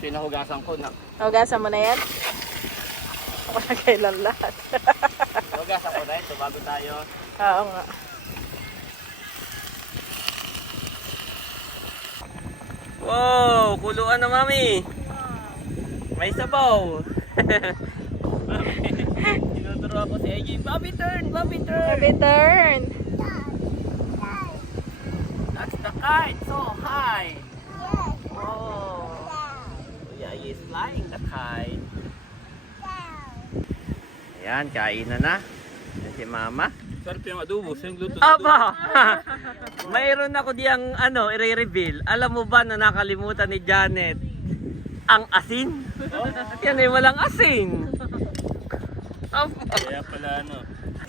Pinahugasan ko na. Hugasan mo na yan? Ako na kailan lahat. Hugasan ko na ito bago tayo. Oo nga. Wow! Kuluan na mami! May sabaw! Tinuturo ako si AJ. Bobby turn! Bobby turn! Return! That's the kite! So high! Oh! Kuya is flying the kite. Ayan, kain na. Si mama. Sarap yung adobo, yung luto. Aba! Mayroon ako diyang i-reveal. Alam mo ba na nakalimutan ni Janet ang asin? Yan ay walang asin. Kaya pala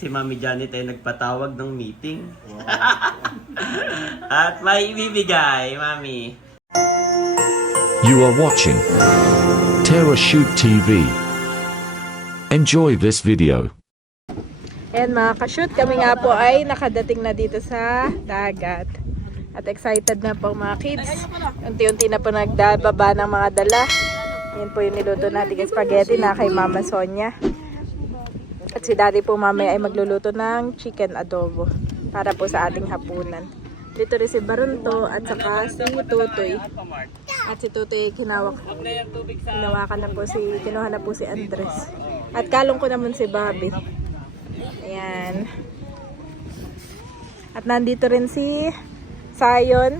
Si Mami Janet ay nagpatawag ng meeting. At may ibibigay, Mami. You are watching TerraShoot TV. Enjoy this video. Ayan mga ka-shoot, kami nga po ay nakadating na dito sa dagat. At excited na po mga kids. Unti-unti na po nagdababa ng mga dala. Ayan po yung niluto natin spaghetti na kay Mama Sonia. At si Daddy po mamaya ay magluluto ng chicken adobo para po sa ating hapunan. Dito rin si Barunto at saka si Tutoy. At si Tutoy kinuha na po si Andres. At kalong ko naman si Bobby. Ayan. At nandito rin si Sayon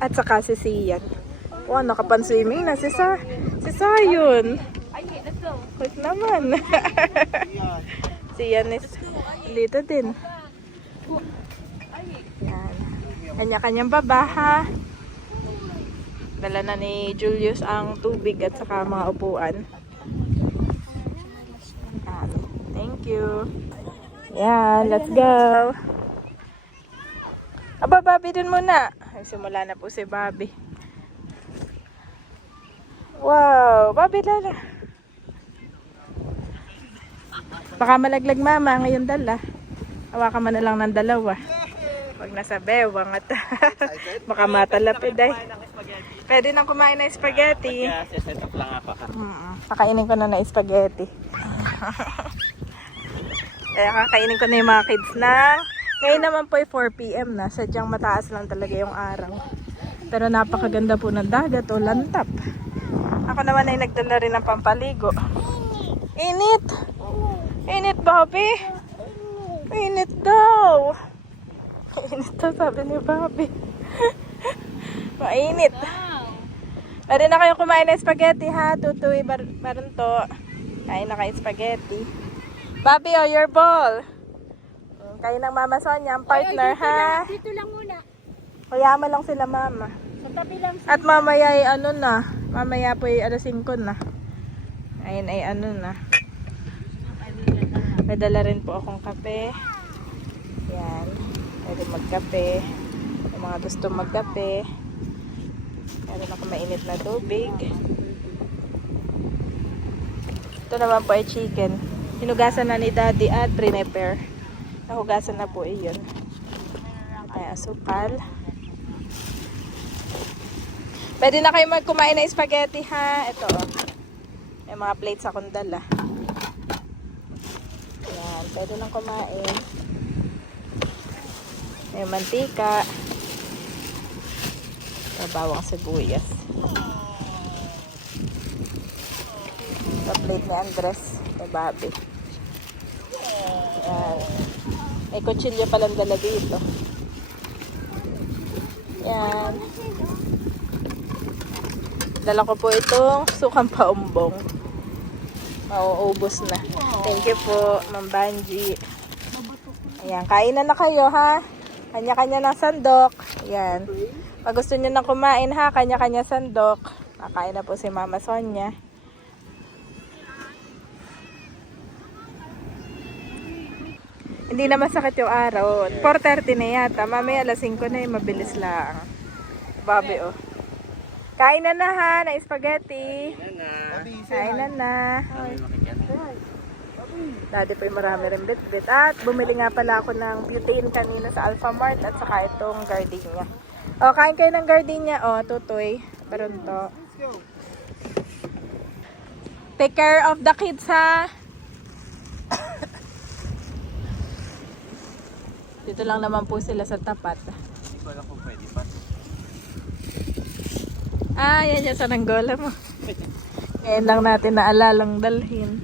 at saka si Sian. Wow, nakapan-swimming na si Sayon. Quick naman. Sian is dito din. Ayan. Kanya-kanyang babaha. Dala na ni Julius ang tubig at saka mga upuan. Ayan. Thank you. Yan, let's go. Aba, Bobby dun muna. Ay, simula na po si Bobby. Wow, Bobby lala. Baka malaglag mama ngayon dala. Hawakan mo na lang ng dalawa. Huwag nasa bewang at baka matalapid ay. Pwede nang kumain ng spaghetti. Set up lang ako. Pakainin ko na ng spaghetti. Kaya kakainin ko na yung mga kids na ngayon naman po ay 4 PM na. Sadyang mataas lang talaga yung araw. Pero napakaganda po ng dagat o lantap. Ako naman ay nagdala rin ng pampaligo. Init! Init, Bobby! Init daw! Init daw, sabi ni Bobby. Mainit. Pwede na kayo kumain ng spaghetti ha, Tutoy, Barunto. Kain na kayo spaghetti. Bobby, oh, your ball. Kayo ng Mama Sonia, ang partner, ha? Dito lang muna. Kuyama lang sila, Mama. Sa tabi lang. At mamaya ay ano na. Mamaya po ay 5 na. Ayun ay ano na. May dala rin po akong kape. Yan. Pwede magkape. Yung mga gusto magkape. Meron ako mainit na tubig. Ito naman po ay chicken. Hinugasan na ni Daddy at prepare. Nahugasan na po iyon. Ay, asukal. Pwede na kayo magkumain ng spaghetti ha. Ito oh. May mga plates akong dala. Ayan, pwede nang kumain. May mantika. May bawang sibuyas. Ito plate ni Andres. May Bobby. Ayan. May kutsilyo palang dala dito. Ayan. Dala ko po itong sukang paumbong. Mauubos na. Thank you po, Ma'am Banji. Ayan, kainan na kayo ha. Kanya-kanya ng sandok. Ayan. Pag gusto nyo na kumain ha, kanya-kanya sandok. Nakain na po si Mama Sonia. Hindi na masakit yung araw. 4:30 na yata. Mamaya 5:00 na yung mabilis lang. Bobby oh. Kain na ha, na spaghetti. Kain na. Daddy po yung marami rin bit-bit. At bumili nga pala ako ng butane kanina sa Alphamart at saka itong gardenia. O, kain kayo ng gardenia. O, Tutoy. Barunto. Take care of the kids, ha? Dito lang naman po sila sa tapat. Hindi ko alam kung pwede pa. Ah, yan yung saranggola mo. Ngayon lang natin naalalang dalhin.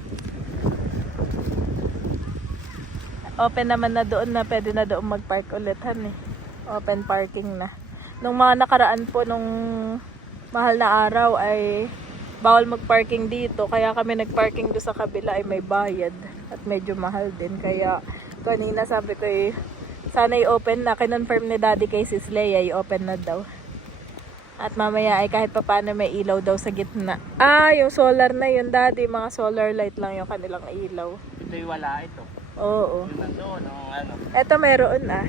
Open naman na doon na pwede na doon mag-park ulit, han eh. Open parking na. Nung mga nakaraan po, nung mahal na araw ay bawal mag-parking dito. Kaya kami nag-parking doon sa kabila ay may bayad. At medyo mahal din. Kaya kanina sabi ko eh, sana i-open na. Kinonfirm ni Daddy kay Sis Leia, i-open na daw. At mamaya ay kahit papaano may ilaw daw sa gitna. Ah, yung solar na yun, Daddy. Mga solar light lang yung kanilang ilaw. Ito'y wala ito. Oo. Yung nandoon, nung ano. Eto meron ah.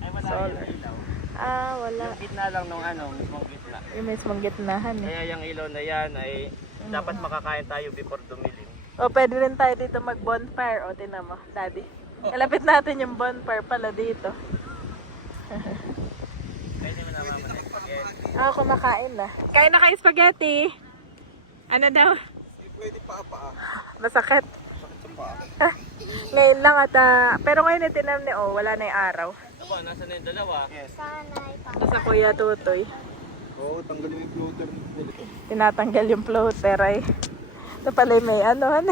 Ay wala Solar. yung ilaw. Ah, wala. Yung gitna lang nung ano, mismong gitna. Yung mismong gitnahan eh. Kaya yung ilaw na yan ay dapat makakain tayo before dumilim. O, pwede rin tayo dito mag-bonfire. O, tinan mo, Daddy. Kalapit natin yung bonfire pala dito. Pwede mo naman mag-spaghetti. Ah, kumakain na. Kain na kayo spaghetti. Ano daw? Pwede pa. Masakit. Ngayon lang at pero ngayon tinam ni wala na yung araw. Aba, nasa na yung dalawa? Yes. Nasa Kuya Tutoy. Oo, tanggalin yung floater. Tinatanggal yung floater ay. Ito pala may ano.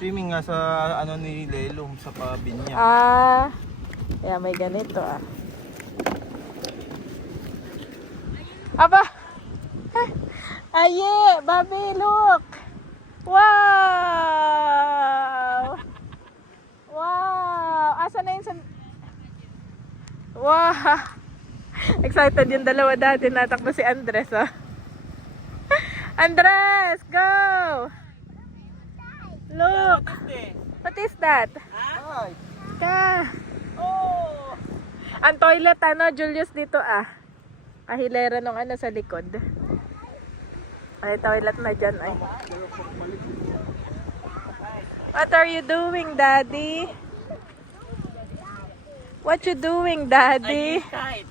Swimming nga sa ano ni Lelong sa pabin niya. Ah. Yeah, may ganito ah. Aba! Aye! Bobby, look! Wow! Wow! Asa na yun? Wow! Excited yung dalawa dati. Natakbo si Andres, oh. Andres! Go! Look! What is that? Hi! Ka! Oh! Ang toilet, ano, Julius, dito ah. Kahilera nung ano sa likod. Ay, toilet na dyan ay. What are you doing, Daddy? What you doing, Daddy? Kite.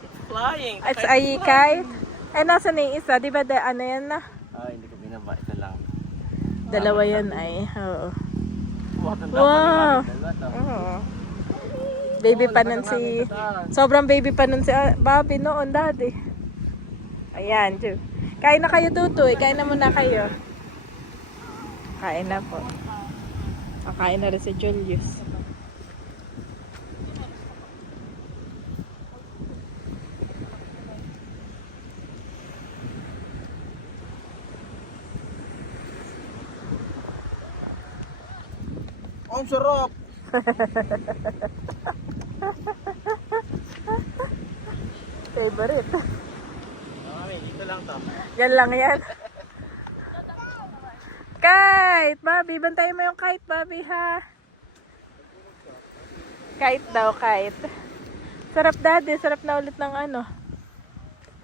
It's flying. It's a kite. Eh, nasa na yung isa? Di ba ano yan na? Ay, hindi ko binaba. Ito lang. Dalawa yan ay. Oo. Wow! Oo. Baby pa nun si... Sobrang baby pa nun si Bobby noon, Daddy. Ayan, Ju. Kain na kayo, Tutoy. Kain na muna kayo. Kain na po. Kakain na rin si Julius. Oh, ang sarap! Favorite. Mami, dito lang to. Yan lang yan. Kite! Bobby, bantayan mo yung kite, Bobby, ha? Kite daw, kite. Sarap, Daddy. Sarap na ulit ng ano.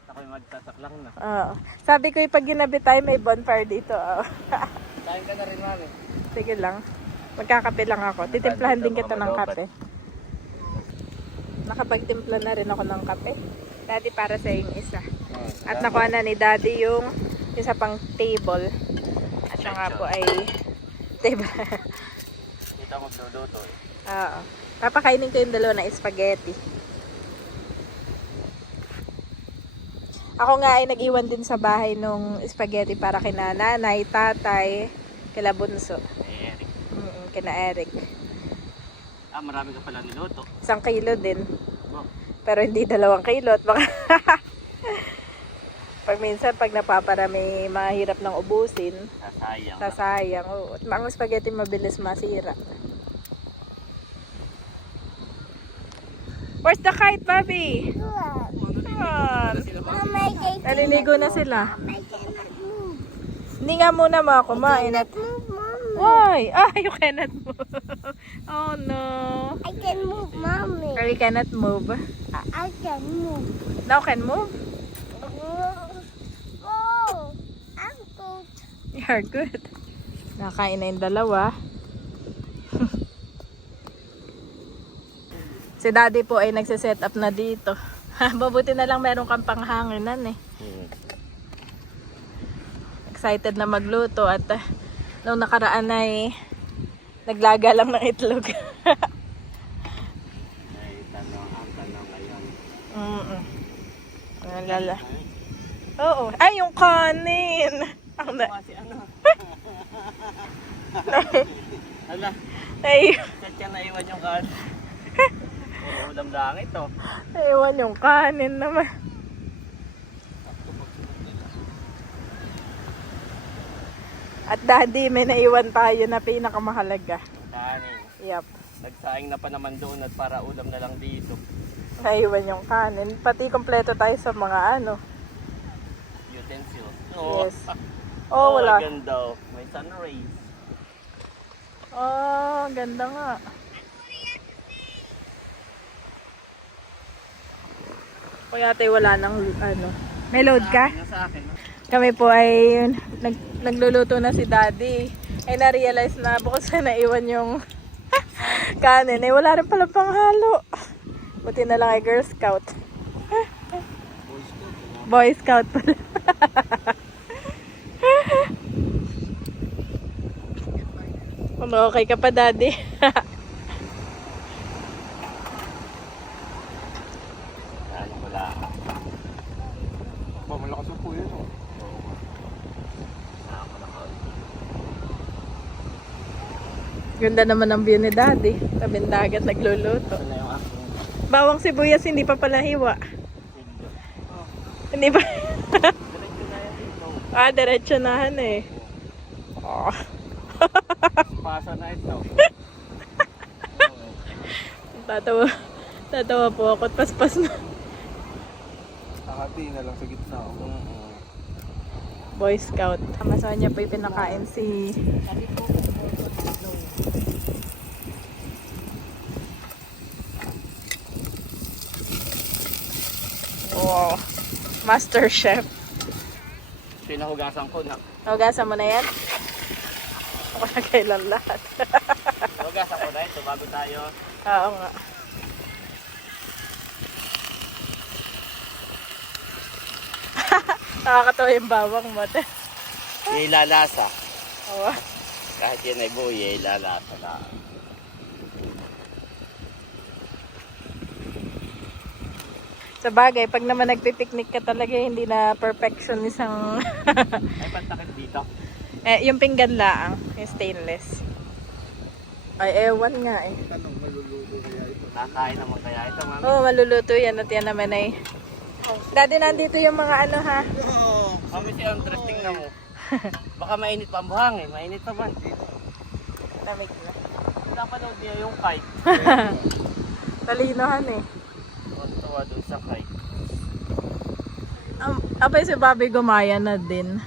Ako'y magsasaklang na. Oo. Sabi ko yung pag ginabi tayo, may bonfire dito. Oo. Kain ka na rin, Mami. Sige lang. Magkakape lang ako. Titimplahan din kita ng kape. Nakapagtimpla na rin ako ng kape. Daddy, para sa yung isa. At nakuha na ni Daddy yung isa pang table. At siya nga po ay table. Dito ako magluluto eh. Oo. Papakainin ko yung dalawa na spaghetti. Ako nga ay nag-iwan din sa bahay nung spaghetti para kina nanay, tatay, kila bunso. Eh, Eric. Kina Eric. Ah, marami ka pala niluto. 1 kilo din. Oh. Pero hindi 2 kilo. At baka pag minsan, pag napaparami, mahirap nang ubusin. Sasayang. Sasayang. Oo. At ang spaghetti mabilis masira. Where's the kite, Bobby? Come on. Naliligo na sila. Hindi nga muna mga kumain at... Why? Ah, you cannot move. Oh no. I can move, mommy. Or you cannot move. I can move. Now can move? Oh, I'm good. You're good. Nakain na yung dalawa. Si Daddy po ay nagsiset up na dito. Mabuti na lang meron kang panghanginan eh. excited na magluto at nung nakaraan ay naglaga lang ng itlog. Ay, ang tanong ngayon. Nalala. Oo. Ay, yung kanin! Ang Kasi ano? Hala, ay, kaya naiwan yung kan. Puro ulam lang ito. naiwan yung kanin naman. At daddy, may naiwan tayo na pinakamahalaga. Kanin. Yep. Nagsaing na pa naman doon at para ulam na lang dito. Naiwan yung kanin. Pati kompleto tayo sa mga ano. Utensils. Yes. Oh, wala. Ganda oh. May sun rays. Oh, ganda nga. Kaya tayo wala nang ano. May load ka? Yung sa akin. Kami po ay nagluluto na si daddy. Ay na-realize na bukod sa naiwan yung kanin, ay wala rin pala panghalo. Buti na lang ay Girl Scout. Boy Scout pala. Okay ka pa, daddy. Ano wala. Ba, malakas ang po yun. Oh. Ganda naman ang view ni daddy. Tabing dagat nagluluto. Ito na yung aking Bawang sibuyas hindi pa pala hiwa. sildo. Hindi pa. Diretso na yan dito. Diretso na eh. Oh. Pasa na ito. Tatawa. Tatawa po ako at paspas na. Nakati na lang sa gitna. Oh. Boy Scout. Kamasawa niya po yung pinakain si... Wow. Master Chef. Pinahugasan ko na. Hugasan mo na yan? Ako na kailan lahat. Hugasan ko na ito bago tayo. Oo nga. Nakakatawa yung bawang mo. Ilalasa. Oo. Kahit yan ay buhay, ilalasa lang. Sa bagay, pag naman nagpipiknik ka talaga, hindi na perfection isang... Ay, pantakit dito. yung pinggan laang, yung stainless. Ay, ewan nga eh. Tanong, maluluto kaya ito. Kakain naman kaya ito, mami. Oo, maluluto yan at yan naman ay... Daddy, nandito yung mga ano ha. Mami, si Andres, tingnan mo. Baka mainit pa ang buhangin. Mainit naman. Lamig na. Napanood niya yung kite. Talinohan eh. Tuwa doon sa kite. Apay si Bobby gumaya na din.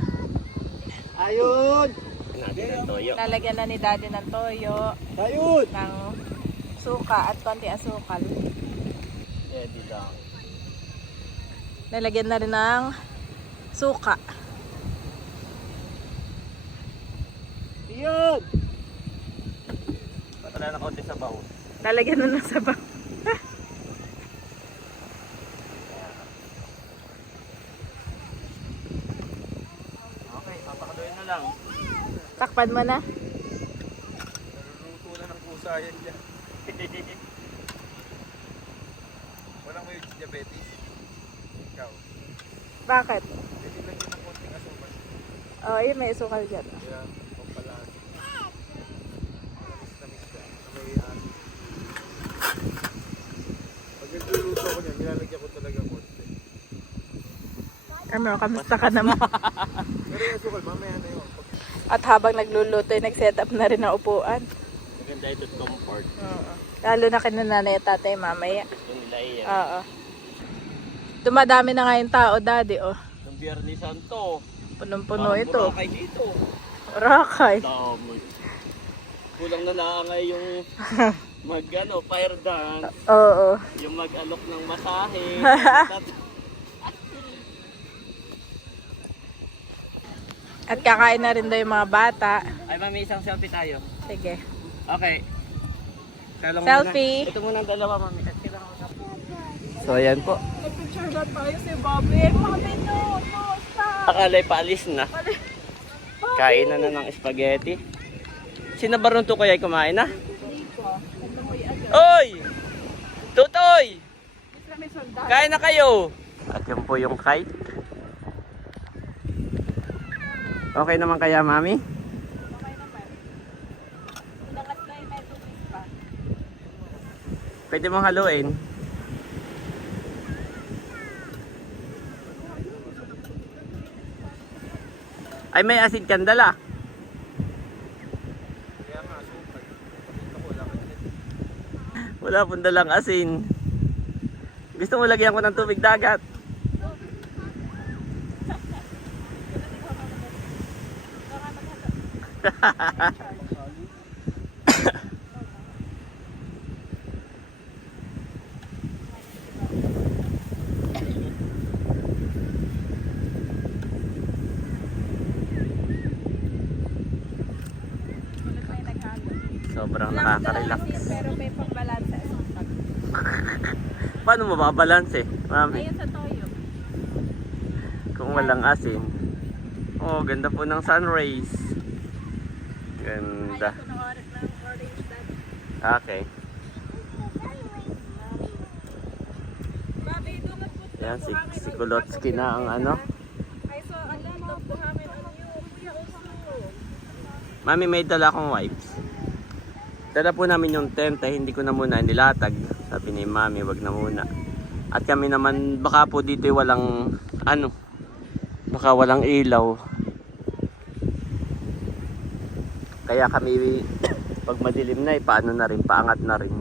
Ayun! Natin ang toyo. Lalagyan na ni Daddy ng toyo, Ayun! ng suka at konti asukal. Ready lang. Lalagyan na rin ng suka. Ayun! Wala na konti sa bawo. Lalagyan na ng sabaw. Okay, papakaluin na lang. Takpan mo na. Naluluto na ng pusa yan dyan. Walang may diabetes. Ikaw. Bakit? Pwede lang yun ng konting asukal. Oh, yun may asukal dyan. Kaya, pampalaan. Tamis-tamis ka. May pag nagluluto ko niyan, nilalagyan ko talaga konti. Ano, kamusta ka naman? Pero yung asukal, mamaya na yun. At habang nagluluto, nag-set up na rin ang upuan. Maganda ito comfort. Lalo na kina nanay at tatay mamaya. Gusto nila iyan. Oo. Dumadami na nga yung tao, Daddy, oh. Nung Biyernes Santo. Punong-puno ito. Burakay dito. Rakay. Dami. Kulang na naangay yung fire dance. Oo. Yung mag-alok ng masahe. At kakain na rin daw yung mga bata. Ay, mami, isang selfie tayo. Sige. Okay. Selfie. Ito muna ang dalawa, mami. At kailangan ko. So, ayan po. Nagpicture na tayo si Bobby. Mami, no, stop. Akala'y paalis na. Kain na ng spaghetti. Sino ba ron to kaya kumain na? Oy! Tutoy! Kain na kayo! At yun po yung kite. Okay naman kaya, mami? Pwede mong haluin. Ay, may asin kang dala. Wala pong dalang asin. Gusto mo lagyan ko ng tubig dagat? Sobrang nakaka-relax. Pero may pang-balansa. Paano mababalanse, mami? Ayun sa toyo. Kung walang asin. Oh, ganda po ng sun rays. Ganda. Okay. Yan, si Kulotsky na ang ano. Mami, may dala akong wipes. Dala po namin yung tent ay hindi ko na muna nilatag. Sabi ni mami, wag na muna. At kami naman, baka po dito walang ano, baka walang ilaw. Kaya kami, pag madilim na, paano na rin, paangat na rin.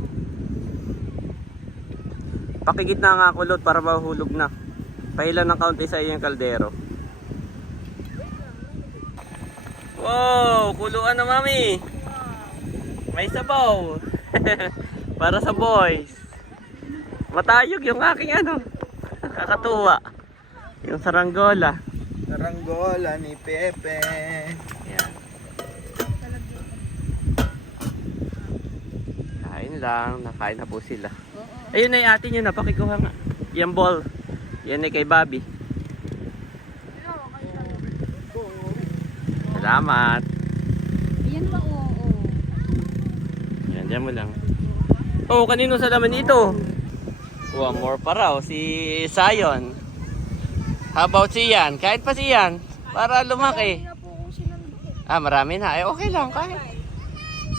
Pakigit na nga kulot para mahulog na. Pahilan ng kaunti sa iyo yung kaldero. Wow, kuluan na mami. May sabaw. Para sa boys. Matayog yung aking ano. Kakatuwa. Yung saranggola. Saranggola ni Pepe. Yan. Kain lang. Nakain na po sila. Ayun ay atin yun. Napakikuha nga. Yan ball. Yan ay kay Bobby. Salamat. Ayan ba, oo. Yan, dyan mo lang. Oh, kanino sa laman ito? One more pa raw. Si Sayon. How about si Ian? Kahit pa si Ian. Para lumaki. Ah, marami na. Eh, okay lang. Kahit.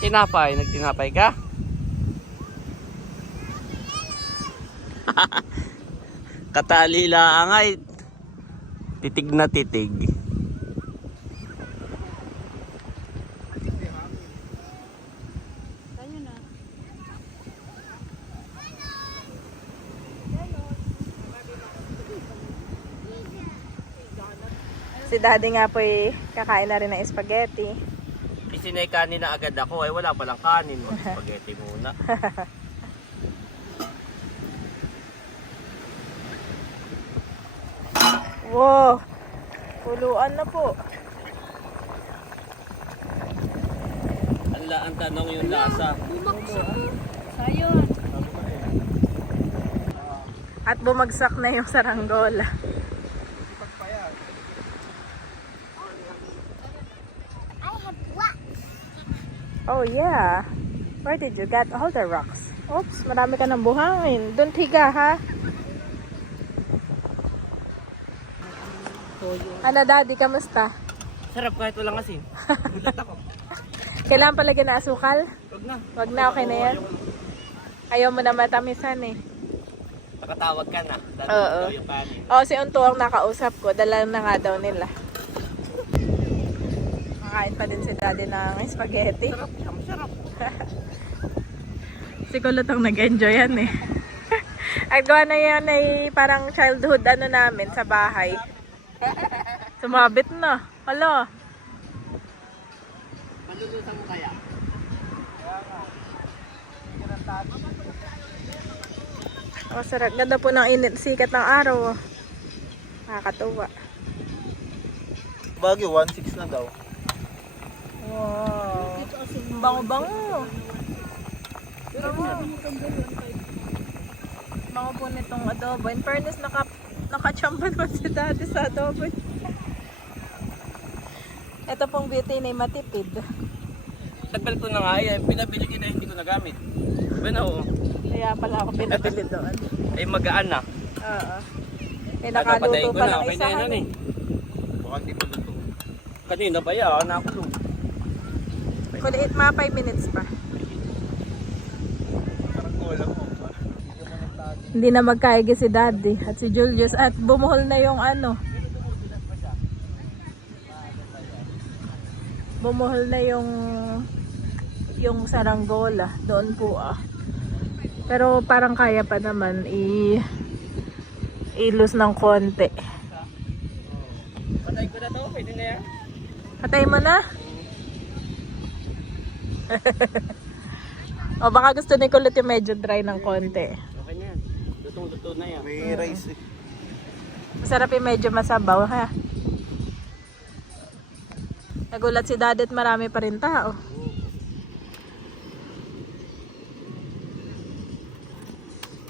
Tinapay. Nagtinapay ka? Katali lang ay. Titig na titig. Si daddy nga po kakain na rin ng spaghetti. Isinay kanin na agad ako. Ay, wala palang kanin. Mag-spaghetti muna. Wow! Puluan na po. Ang tanong yung lasa. Sayon. At bumagsak na yung saranggola. I have rocks. Oh yeah. Where did you get all the rocks? Oops, marami ka ng buhangin. Don't higa ha. Ano daddy, kamusta? Sarap kahit walang asin. Gulat ako. Kailangan palagyan na asukal? Huwag na. Wag na, okay na yan. Ayaw mo na matamisan eh. Pakatawag ka na. Oo. Yung kanin. Oh, si Unto ang nakausap ko. Dala na nga daw nila. Makain pa din si daddy ng spaghetti. Sarap. Si Kulot ang nag-enjoy yan eh. At gawa na yan ay parang childhood ano namin sa bahay. Sumabit na. Hala. Malulusan mo kaya? Oh, sarap. Ganda po ng init, sikat ng araw. Oh. Nakakatuwa. Bagyo, 1.6 na daw. Wow. Bango-bango. Bango po nitong adobo. In fairness, nakachamba naman si daddy sa adobo. Ito pong beauty na matipid. Tagal ko na nga yan. Pinabili kita, hindi ko nagamit. Bueno, Kaya pala ako pinabili doon. ay magaan na. Oo. Eh, nakaluto pa ng Okay isa. na yan eh. Baka hindi pa luto. Kanina pa yan, nakulong. Kuliit mga 5 minutes pa. Parang kulang mo. Hindi na magkaigi si Daddy at si Julius at bumuhol na yung ano. Bumuhol na yung saranggola doon po Pero parang kaya pa naman ilus ng konti. Patay ko na to, pwede na yan. Patay mo na? O baka gusto ni Kulot yung medyo dry ng konti. Okay na yan. Lutong-luto na yan. May rice eh. Masarap yung medyo masabaw ha. Nagulat si Daddy at marami pa rin tao.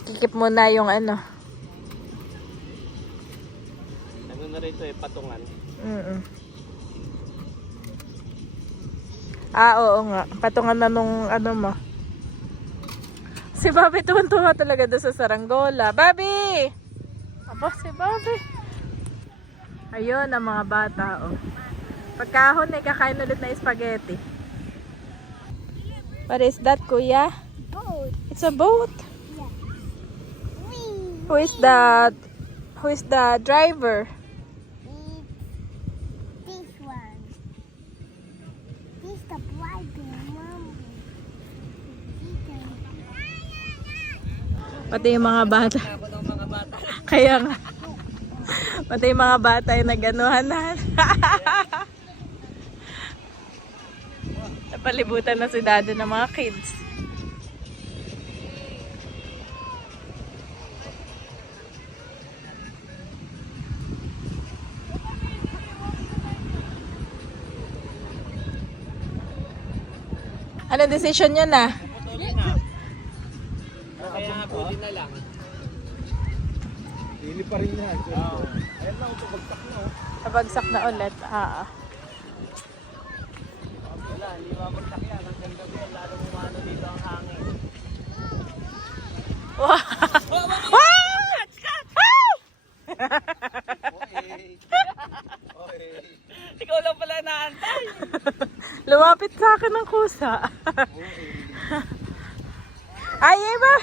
Kikip muna yung ano. Ano na rito eh, patungan. Oo nga. Patungan na nung ano mo. Si Bobby tuwan-tuwa talaga doon sa saranggola. Bobby! Aba, si Bobby. Ayun ang mga bata Pagkahon ay kakain ulit na spaghetti. What is that, kuya? Boat. It's a boat. Yeah. Wee. Who is the driver? This one. This the driver, Mom. Pati yung mga bata. Kaya nga. Pati yung mga bata ay nag-anuhan. Napalibutan na si Daddy ng mga kids. Ano decision nyo na? Kaya nga, pwede na lang. Hili pa rin yan. Ayan na, pabagsak na. Nabagsak na ulit. Wala, hindi mabagsak yan. Hanggang gabi, lalo umano dito ang hangin. Wow! Ikaw lang pala naantay. Lumapit sa akin ng kusa. Ay, ba?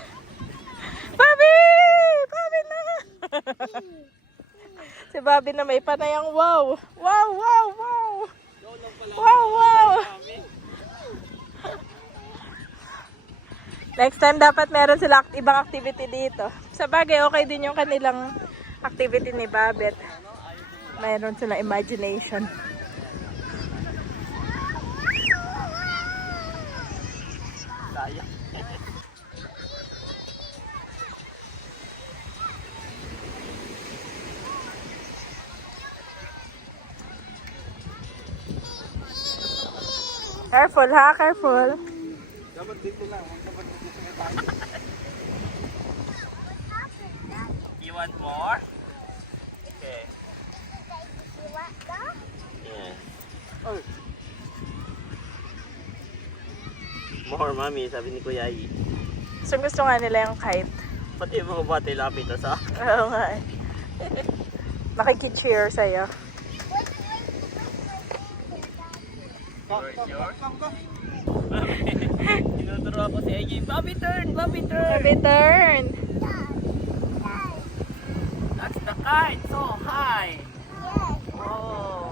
Bobby! Bobby na! Si Bobby na may panayang wow! Wow, wow, wow! Wow, wow! Next time dapat meron sila ibang activity dito. Sa bagay, okay din yung kanilang activity ni Babet. Mayroon silang imagination. Careful ha, careful. Dapat dito lang. Dapat dito na tayo. You want more? Okay. You want that? Yeah. Ay, More, mami, sabi ni Kuya Yi. So gusto nga nila yung kite. Pati yung mga bata lapit sa Oo nga eh. Makiki-cheer sa'yo. Tinuturo ako si AJ. Bobby turn! Bobby turn! Bobby turn! That's the kite! So high! Yes. Oh!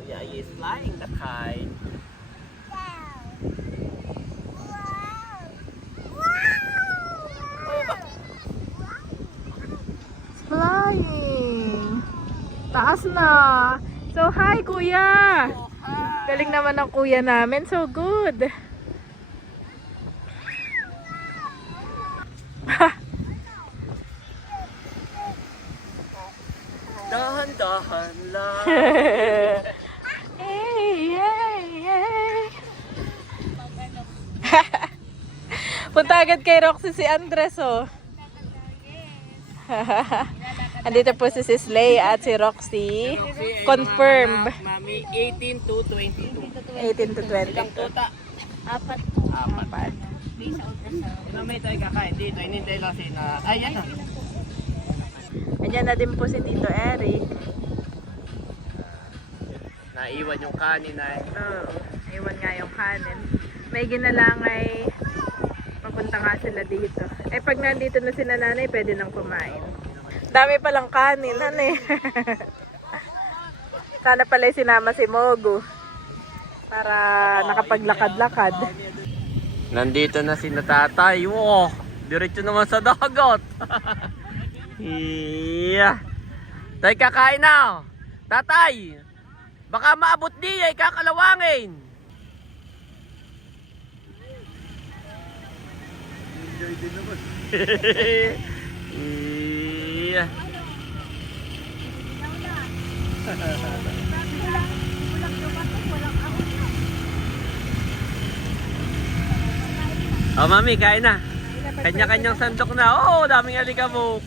Kuya Yi is flying the kite. Flying! Taas na! So hi kuya! Galing naman ang kuya namin. So good! Dahan-dahan lang. Hey, hey, hey. Punta agad kay Roxy si Andres, oh. Andito po si Slay at si Roxy. Confirm. Mami, 18 to 22. 18 to 20. Ilang tuta? Apat. Apat. Ano may tayo kakain dito? Inintay lang si na... Ay, yan na. Ayan na din po si Tito Eric. Naiwan yung kanin na. Oo, iwan nga yung kanin. May ginalang ay papunta nga sila dito. Eh pag nandito na si nanay, pwede nang kumain. Dami palang kanin, ano eh. Sana pala sinama si Mogo para nakapaglakad-lakad. Nandito na si tatay. Wow, diretso naman sa dagat. Iya. Tay, kakain na. Tatay, baka maabot di ay kakalawangin. Enjoy din naman. Iya. Oh, mami, kain na. Kanya-kanyang sandok na. Oh, daming alikabok.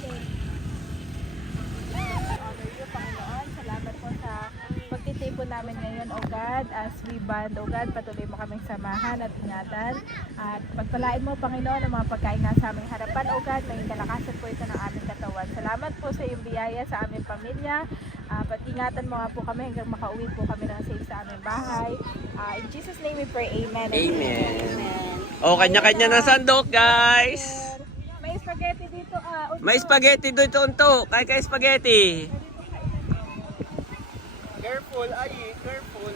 Salamat po sa pagtitipon namin ngayon, O God, as we band, O God, patuloy mo kaming samahan at ingatan. At pagpalain mo, Panginoon, ang mga pagkain na sa aming harapan, O God, may kalakasan po ito ng aming katawan. Salamat po sa iyong biyaya sa aming pamilya. Pag-ingatan mo nga po kami hanggang makauwi po kami ng safe sa aming bahay. In Jesus' name we pray, Amen. Amen. Oh, kanya-kanya na sandok, guys. May spaghetti dito, May spaghetti dito, unto. Kaya spaghetti. Careful, ay, careful.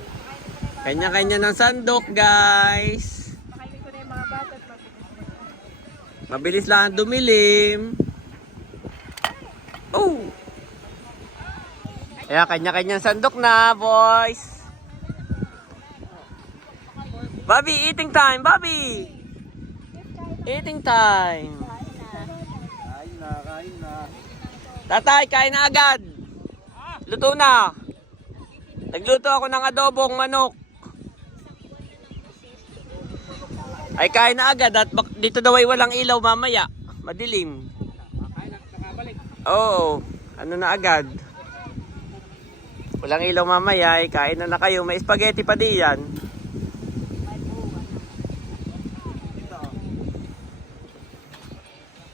Kanya-kanya ng sandok, guys. Makainin ko na yung mga bata at Mabilis lang ang dumilim. Oh! Ayan, kanya-kanyang sandok na, boys. Bobby, eating time, Bobby! Eating time. Kain na. Tatay, kain na agad. Luto na. Nagluto ako ng adobong manok. Ay, kain na agad at dito daw ay walang ilaw mamaya. Madilim. Oo, ano na agad. Walang ilaw mamaya, ay kain na kayo. May spaghetti pa diyan.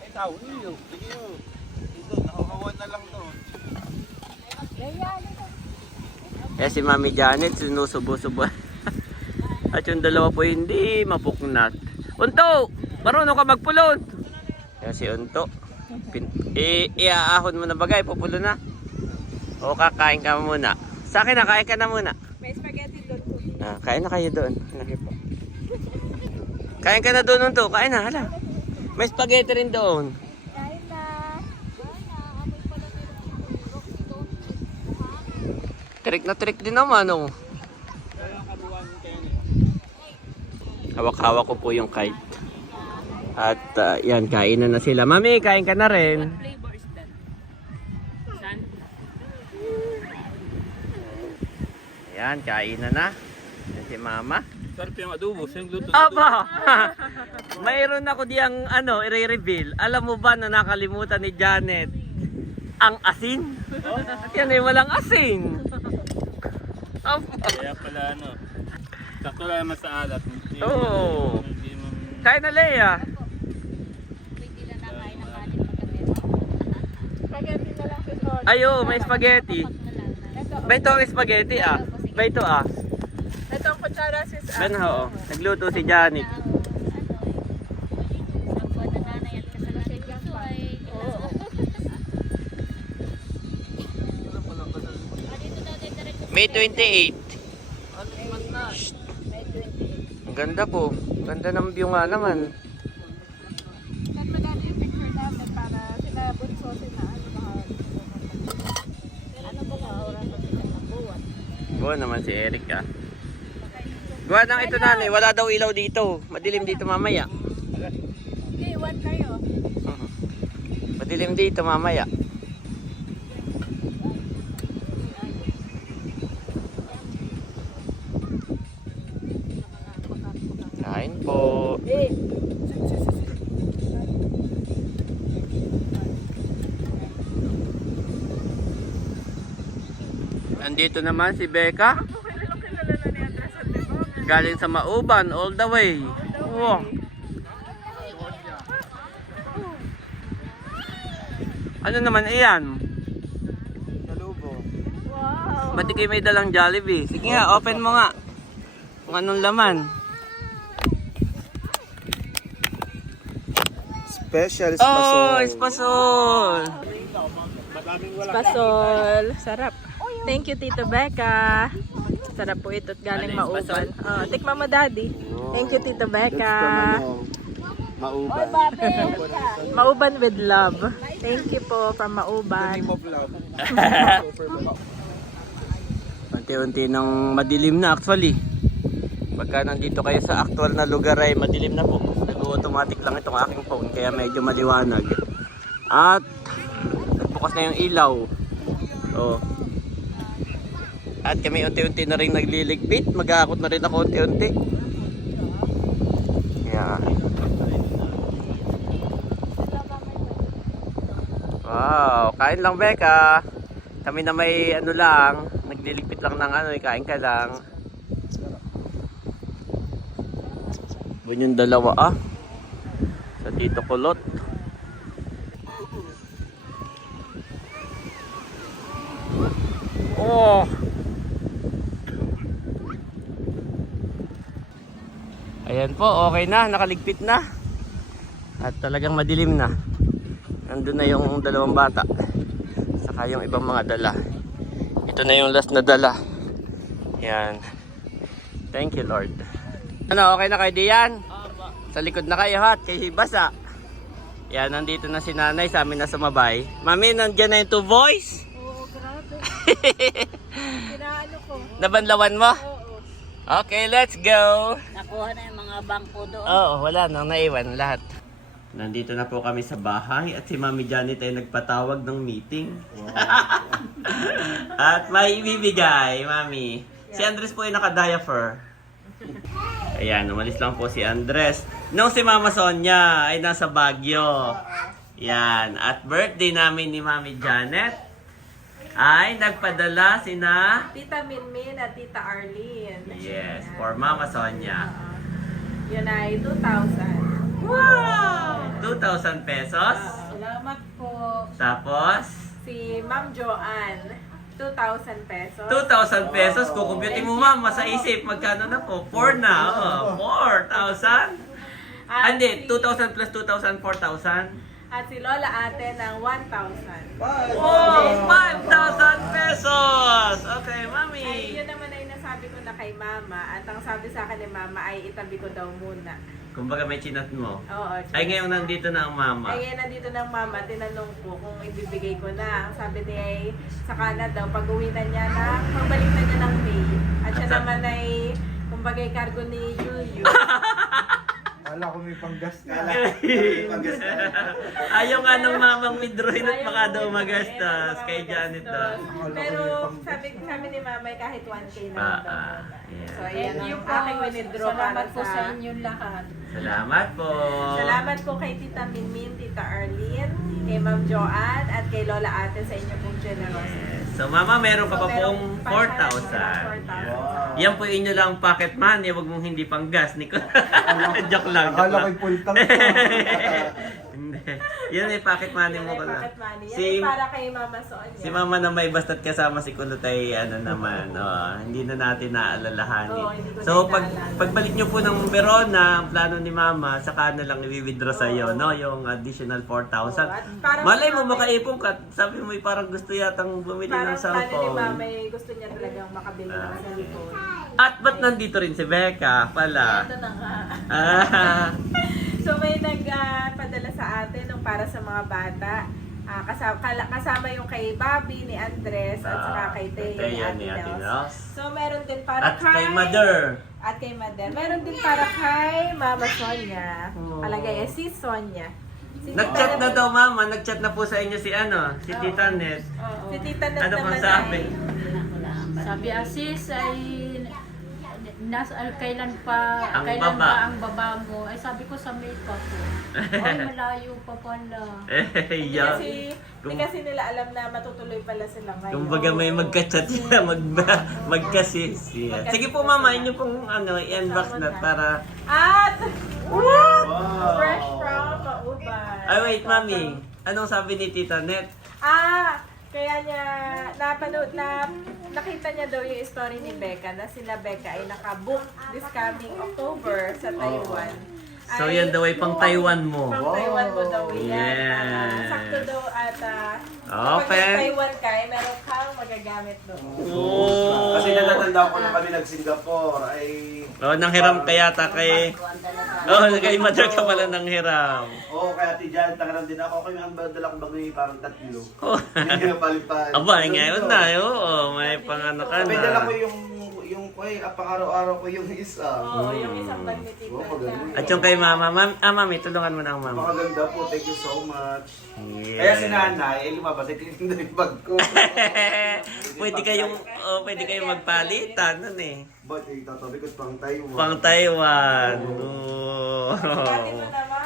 Ikaw, iyo. Sige yun. Ito, nakawawan na lang to. Kaya si Mami Janet sinusubo-subo. At yung dalawa po hindi mapuknat. Unto! Marunong ka magpulot! Kaya si Unto. Iaahon mo na bagay, pupulo na. O kakain ka muna. Sa akin na, kain ka na muna. may spaghetti doon po. Kain na kayo doon. Kain ka na doon, Unto. Kain na, hala. May spaghetti rin doon. Kain na. Trick na trick din naman, oh. Hawak-hawak ko po yung kite. At yan, kain na sila. Mami, kain ka na rin. Ayan, kain na. Yan si Mama. Sarap yung adobo, siyang luto. Aba! Mayroon ako diyang i-reveal. Alam mo ba na nakalimutan ni Janet ang asin? Yan ay walang asin. Aba! Kaya pala sakto lang naman sa alat. Oo. Kain na, Leia. Spaghetti na lang si Sol. Ayo, may spaghetti. May ito ang spaghetti, ah. May ito, ah. Ito ang kutsara sis. Ben, oo. Nagluto si Janet. May 28. Shh. Ang ganda po. Ganda ng view nga naman. At madami yung picture namin para sila bunso, sila ano ba ka oras na sila nabuwan. Gawa naman si Eric, ah. Gawa ng ito, nanay. Wala daw ilaw dito. Madilim dito mamaya. Okay, iwan kayo. Madilim dito mamaya. Kain po. Nandito naman si Becca. Galing sa Mauban, all the way. Wow. Ano naman iyan? Salubo. Wow. Ba't di kayo may dalang Jollibee? Sige nga, open mo nga. Kung anong laman. Special Oh, espasol! Spasol. Sarap. Thank you, Tito Becca. Sarap po ito at galing Ano yung Mauban. spasol? Oh, tikman mo, Daddy. Thank you, Tito Becca. Mauban. Mauban with love. Thank you po from Mauban. Name of love. Unti-unti nang madilim na actually. Pagka nandito kayo sa actual na lugar ay madilim na po. Nag-automatic lang itong aking phone kaya medyo maliwanag. At nagbukas na yung ilaw. Oh. At kami unti-unti na rin nagliligpit. Mag-aakot na rin ako unti-unti. Yan. Wow, kain lang Becca. Kami na may ano lang, nagliligpit lang ng ano, kain ka lang. Buwan yung dalawa sa Tito Kulot. Oh. Ayan po, okay na, nakaligpit na. At talagang madilim na. Nandun na yung dalawang bata. Saka yung ibang mga dala. Ito na yung last na dala. Yan. Thank you Lord. Ano, okay na kayo diyan? Sa likod na kayo hat, kay basa. Yan, nandito na si nanay sa amin na sumabay. Mami, nandyan na yung two boys? Oo, grabe. Kinaano ko. Nabanlawan mo? Oo. Okay, let's go! Nakuha na yung mga bangko doon. Oo, wala nang naiwan lahat. Nandito na po kami sa bahay at si Mami Janet ay nagpatawag ng meeting. At may ibibigay, Mami. Si Andres po ay naka-diaper. Ayan, umalis lang po si Andres. Nung si Mama Sonia ay nasa Baguio. Yan, at birthday namin ni Mami Janet ay nagpadala sina... Tita Minmin at Tita Arlene. Yes, Ayan. for Mama Sonia. Yun ay 2,000. Wow! 2,000 pesos. Salamat po. Tapos, Si Ma'am Joanne, 2,000 pesos. 2,000 pesos. Kukumputin mo mama sa isip. Magkano na po? 4 na. Oh, 4,000. At Hindi, si- 2,000 plus 2,000, 4,000. At si Lola ate ng 1,000. Oh, 5,000 pesos! Okay, Ay, mami. yun naman ay nasabi ko na kay Mama. At ang sabi sa akin ni Mama ay itabi ko daw muna. Kumbaga may chinat mo. Oo. Ay, ngayon nandito na ang mama. Ay, nandito ng Mama, tinanong ko kung ibibigay ko na. Ang sabi niya ay sa Canada, pag uwi na niya na, pagbalik na niya ng May. At siya At sa- naman ay, kumbaga cargo ni Yuyu. Kala ko may panggas ka. Ayaw nga ng mamang withdrawin at Ayaw baka daw mo magastos baka kay Janet daw. Pero sabi ni Mama ay kahit 1K na lang daw muna. yeah. So, ayan Thank you ang po. aking winidraw para Salamat po sa sa... inyong lahat. Salamat po. Salamat po kay Tita Minmin, Tita Arlene, kay Ma'am Joanne, at kay Lola Ate sa inyong pong generosity. So mama, meron ka pa So, pong meron pa siya ng 4,000. Yan po inyo lang pocket money, wag mong hindi pang gas, Nico. Joke lang, joke Akala lang. ko'y full tank. Hindi. Yan ay pocket money mo ko lang. Pocket money. Yan Si, ay para kay Mama Sonia. si mama na may basta't kasama si Kulot ay ano naman, hindi na natin naalalahanin. Oo, hindi ko So na pag inaalala. pagbalik nyo po ng Verona, ang plano ni mama, saka na lang i-withdraw sa iyo, no, yung additional 4,000. Oo, at parang Malay si mo Mama- makaipon ka, sabi mo parang gusto yatang bumili Parang ng plano ni cellphone. Mama ay gusto niya talagang makabili ng cellphone. At ba't nandito rin si Becca pala? Ito na nga. Ah, So may nagpadala sa atin nung para sa mga bata. Kasama yung kay Bobby, ni Andres, at saka kay Thea, ni Ate Nels. So meron din para at kay Mother. At kay Mother. Meron din para kay Mama Sonia. Oh. Palagay si Sonia. Si Nag-chat Tita na daw mama, nag-chat na po sa inyo si si Tita Net. Si Tita Nat Ano pang naman sabi? ay... Sabi Asis ay kailan pa, Ang kailan baba. ba ang baba mo? Ay sabi ko sa makeup ko. Ay malayo pa pala. Eh, Hindi yan. hindi kasi nila alam na matutuloy pala sila ngayon. Kumbaga may magka-chat sila, magka-sis. Yeah. Sige po mama, inyo pong i-unbox na para... At, what? Fresh from Mauban. Ay wait, mami. Anong sabi ni Tita Net? Kaya niya, nakita niya daw yung story ni Becca na sila Becca ay nakabook this coming October sa Taiwan. So yan daw ay pang Taiwan mo. Pang Taiwan mo daw yan. Yeah. Sakto daw at Open. kapag Taiwan ka, meron kang magagamit doon. Oh. Kasi natatanda ko na kami nag-Singapore ay... Oh, nang hiram ka yata kay... Oh, kay mother ka pala nang hiram. Oo, kaya Ate Jan, tangaran din ako. Kami ang dala kong bagay parang 3. Oh. Hindi na palipad. Aba, ngayon na. Oo, may pangano ka May dala ko na. yung pang-araw-araw ko yung isa. Oo, yung isang bag ni Tita. Oo, maganda. At yung kay mama. Mami, tulungan mo na ako, mama. Makaganda po, thank you so much. Yeah. Kaya si nanay, lumabas, ay tinitinda yung bag ko. pwede kayong magpalitan, nun eh. Ba't yung tatabi ko pang Taiwan? Pang Taiwan. Oh.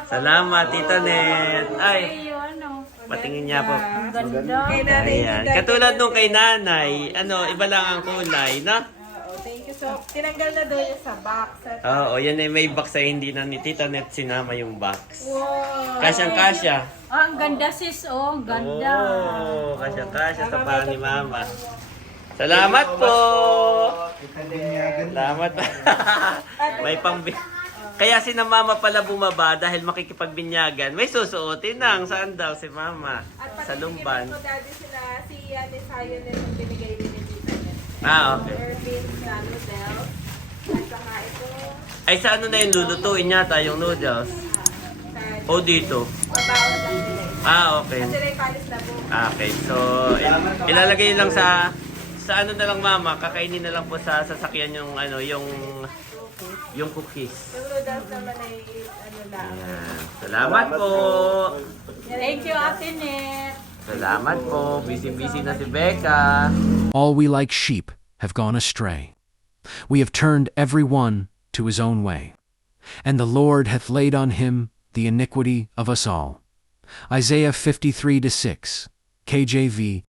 Salamat, Tita Net. Ay, patingin niya po. Kay nanay Ayan. Tita. Katulad nung kay nanay, iba lang ang kulay, no? Oo, thank you. So, tinanggal na daw yung sa box. At, Oo, yan ay may box ay hindi na ni Tita Net sinama yung box. wow. Kasyang-kasya. Ang ganda sis, oh, ang ganda. Oh, kasyang-kasya sa paa ni Mama. Salamat po! Salamat. May Kaya si na Mama pala bumaba dahil makikipagbinyagan. May susuotin nang saan daw si Mama? Sa Lumban. At dati si Ate Sayo na yung binigay din ni Tita niya. Okay. Airbeans na noodles. At saka ito, Ay, sa ano na yung lulutuin yata yung noodles? O dito? babaon lang nila. Okay. Kasi may palis na po. Okay, so ilalagay lang sa ano na lang Mama, kakainin na lang po sa sasakyan yung cookies. Yung noodles naman ay lang. Ayan. Salamat po. Thank you, Ate Net. Salamat po. Busy-busy na si Becca. All we like sheep have gone astray. We have turned every one to his own way. And the Lord hath laid on him the iniquity of us all. Isaiah 53:6, KJV,